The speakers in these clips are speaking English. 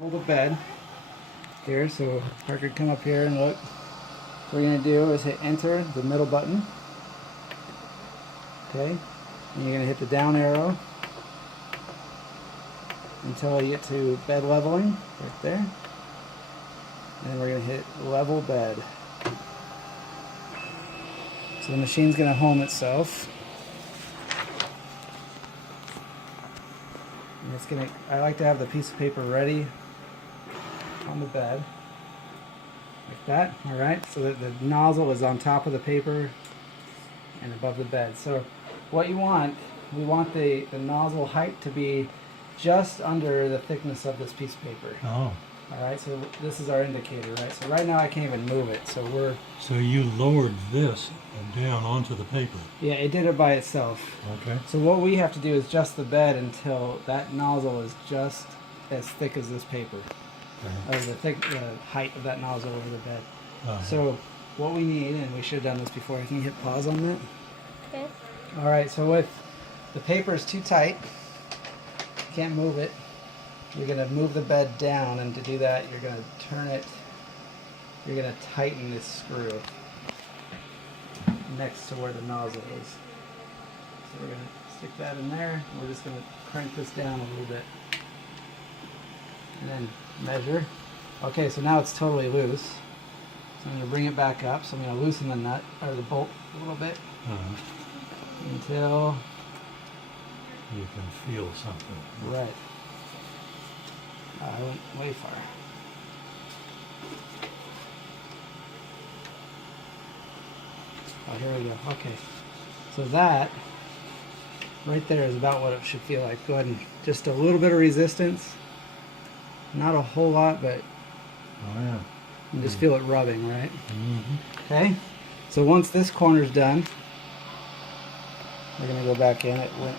Hold the bed here, so Parker come up here and look. What we're going to do is hit enter, the middle button. Okay, and you're going to hit the down arrow until you get to bed leveling, right there. And we're going to hit level bed. So the machine's going to home itself. And it's going to, I like to have the piece of paper ready on the bed. Like that, alright? So that the nozzle is on top of the paper and above the bed. So what you want, we want the nozzle height to be just under the thickness of this piece of paper. Oh. Alright, so this is our indicator, right? So right now I can't even move it, so we're... So you lowered this down onto the paper? Yeah, it did it by itself. Okay. So what we have to do is adjust the bed until that nozzle is just as thick as this paper. Or the height of that nozzle over the bed. So what we need, and we should have done this before, can you hit pause on that? Okay. Alright, so if the paper is too tight, you can't move it, you're going to move the bed down, and to do that you're going to turn it, you're going to tighten this screw next to where the nozzle is. So we're going to stick that in there, and we're just going to crank this down a little bit. And then measure. Okay, so now it's totally loose. So I'm going to bring it back up. So I'm going to loosen the nut, or the bolt a little bit. Until... You can feel something. Right. I went way far. Oh, here we go. Okay. So that right there is about what it should feel like. Go ahead and just a little bit of resistance. Not a whole lot, but oh yeah. You just feel it rubbing, right? Mm-hmm. Okay. So once this corner's done, we're going to go back in. It went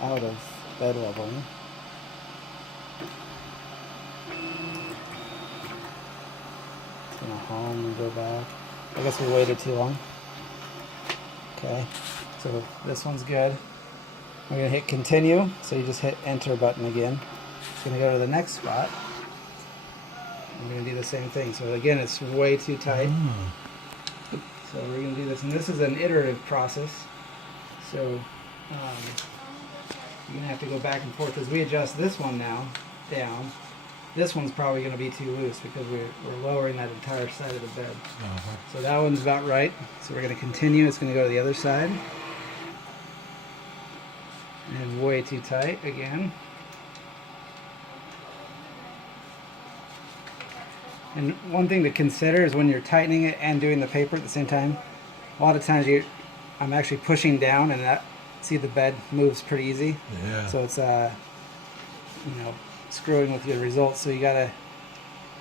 out of bed leveling. It's going to home and go back. I guess we waited too long. Okay. So this one's good. We're going to hit continue. So you just hit enter button again. It's going to go to the next spot. We're going to do the same thing. So again, it's way too tight. So we're going to do this, and this is an iterative process. So you're going to have to go back and forth as we adjust this one now down. This one's probably going to be too loose because we're lowering that entire side of the bed. So that one's about right. So we're going to continue. It's going to go to the other side. And way too tight again. And one thing to consider is when you're tightening it and doing the paper at the same time, a lot of times I'm actually pushing down, and see the bed moves pretty easy. Yeah. So it's screwing with your results. So you gotta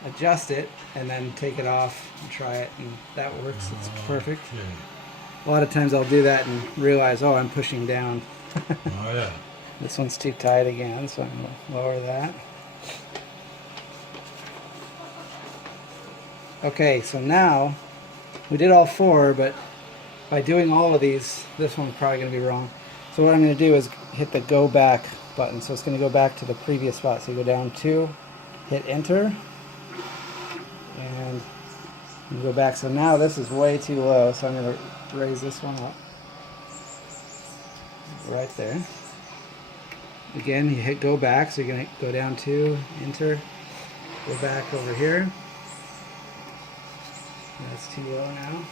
adjust it and then take it off and try it, and that works. It's perfect. Okay. A lot of times I'll do that and realize, oh, I'm pushing down. Oh yeah. This one's too tight again, so I'm gonna lower that. Okay, so now we did all four, but by doing all of these, this one's probably going to be wrong. So what I'm going to do is hit the go back button. So it's going to go back to the previous spot. So you go down 2, hit enter, and you go back. So now this is way too low, so I'm going to raise this one up. Right there. Again, you hit go back, so you're going to go down 2, enter, go back over here. That's too low now.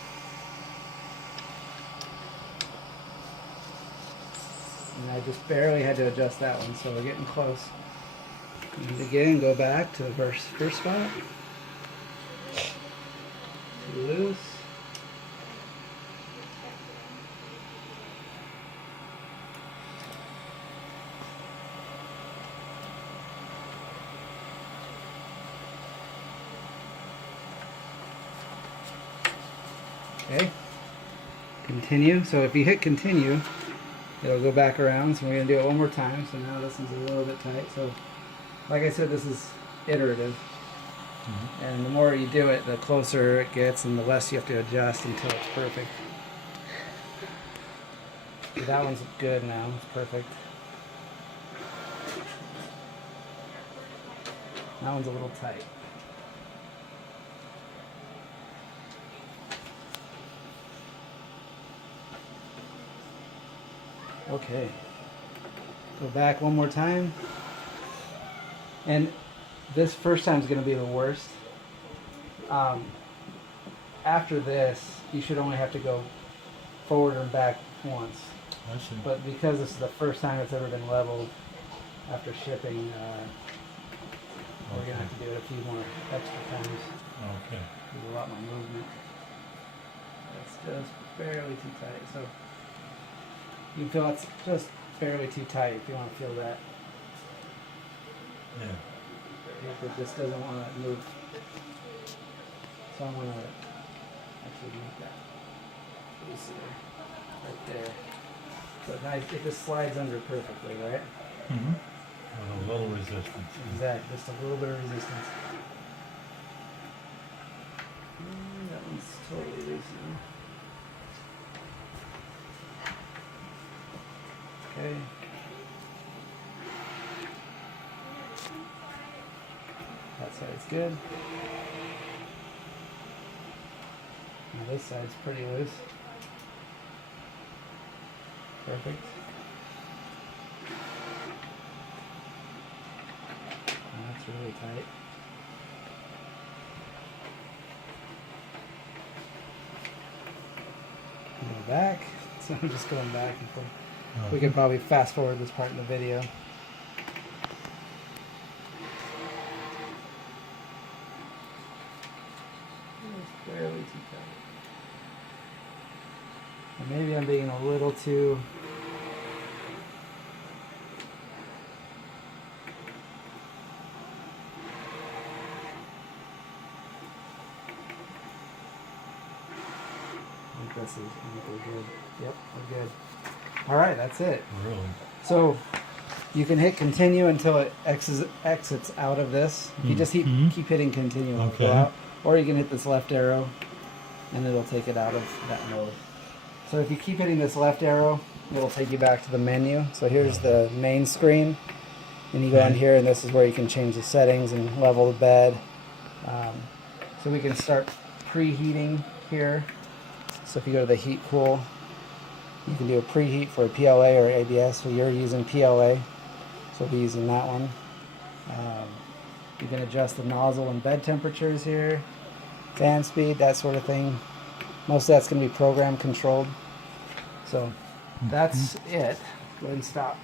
And I just barely had to adjust that one, so we're getting close. And again, go back to the first spot. Too loose. Okay, continue. So if you hit continue, it'll go back around. So we're going to do it one more time. So now this one's a little bit tight. So like I said, this is iterative. And the more you do it, the closer it gets and the less you have to adjust until it's perfect. So that one's good now. It's perfect. That one's a little tight. Okay. Go back one more time. And this first time is going to be the worst. After this, you should only have to go forward and back once. I see. But because this is the first time it's ever been leveled after shipping, we're going to have to do it a few more extra times. Okay. There's a lot more movement. It's just barely too tight. So you can feel it's just barely too tight if you want to feel that. Yeah. If it just doesn't want to move. So I'm going to actually make that looser right there. So nice, it just slides under perfectly, right? Mm-hmm. With a little resistance. Exactly, just a little bit of resistance. That one's totally loose now. Okay. That side's good. Now this side's pretty loose. Perfect. That's really tight. Go back. So I'm just going back and forth. We could probably fast forward this part in the video. Just barely too tight. And maybe I'm being a little too. I think we're good. Yep, we're good. All right, that's it. Really? So you can hit continue until it exits out of this. You just keep hitting continue and it'll go out. Or you can hit this left arrow and it'll take it out of that mode. So if you keep hitting this left arrow, it'll take you back to the menu. So here's the main screen. And you go in here and this is where you can change the settings and level the bed. So we can start preheating here. So if you go to the heat cool, you can do a preheat for a PLA or ABS. So you're using PLA, so we'll be using that one. You can adjust the nozzle and bed temperatures here, fan speed, that sort of thing. Most of that's going to be program controlled. So that's it. Go ahead and stop.